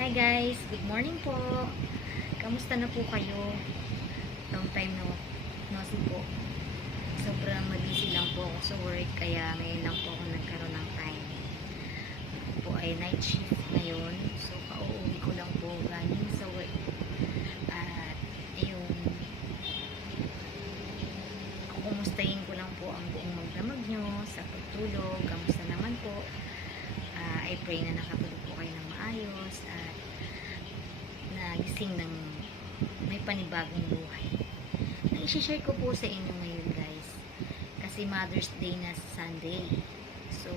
Hi guys, good morning po. Kamusta na po kayo? Long time no see po. Sobrang busy lang po ako sa work kaya ngayon lang po ako nagkaroon ng time. Ako po ay night shift ngayon. So pauwi ko lang po galing sa work. At ayun, kumustahin ko lang po ang buong magdamag nyo sa pagtulog. Kamusta naman po? I pray na nakatulog po kayo ng maayos at nagising ng may panibagong buhay. Na-share ko po sa inyo ngayon guys kasi Mother's Day na Sunday. So,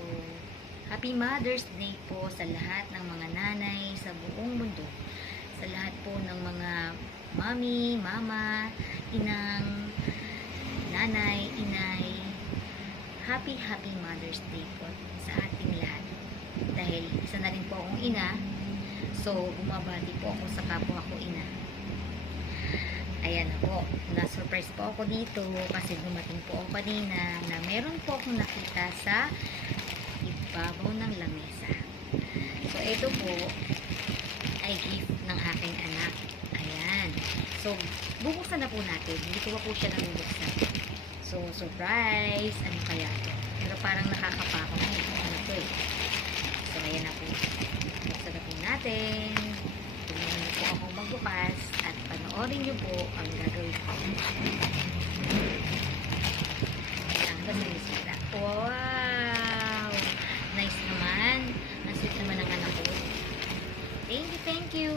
Happy Mother's Day po sa lahat ng mga nanay sa buong mundo. Sa lahat po ng mga mami, mama, inang, nanay, inay. Happy Mother's Day po sa ating lahat. Dahil isa na rin po akong ina, so bumabati po ako sa kapwa ko ina. Ayan na po, na-surprise po ako dito kasi dumating po ako kanina na meron po akong nakita sa ibabaw ng lamesa. So ito po ay gift ng aking anak. Ayan. So bubuksan na po natin. Hindi ko pa po siya nabubuksan. So surprise! Ano kaya ito? Pero parang nakakapako na ito. Ano ito eh? So, ayan na po. Buksan na po natin. Tingnan niyo po ako magbukas at panoorin niyo po ang gagawin ko. Ayan, basta yung sila. Wow! Nice naman. Ang sweet naman ang anak ko. Thank you.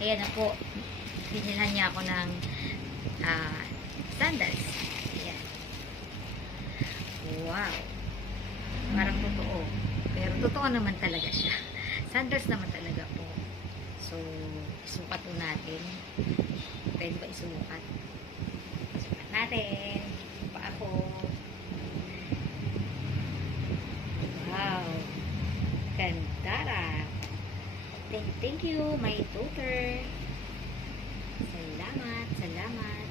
Ayan na po. Binilhan niya ako ng sandals. Ayan. Wow! Parang totoo. Pero totoo naman talaga siya. Sandals naman talaga po. So, isukat po natin. Pwede ba isukat? Isukat natin. Pa ako. Wow. Gandara. Thank you, my daughter. Salamat.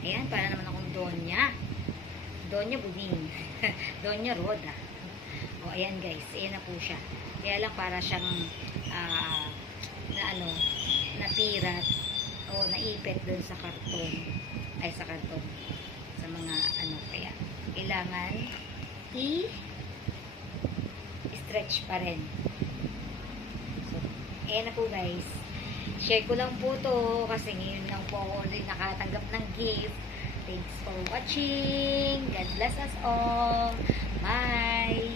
Ayan, para naman akong Donya. Donya Buding. Donya Roda. O, ayan guys. Ayan na po siya. Kaya lang para siyang napirat o naipit dun sa karton. Ay, sa karton. Sa mga kaya. Kailangan i-stretch pa rin. So, ayan na po guys. Share ko lang po to kasi ngayon lang po ako ulit nakatanggap ng gift. Thanks for watching. God bless us all. Bye!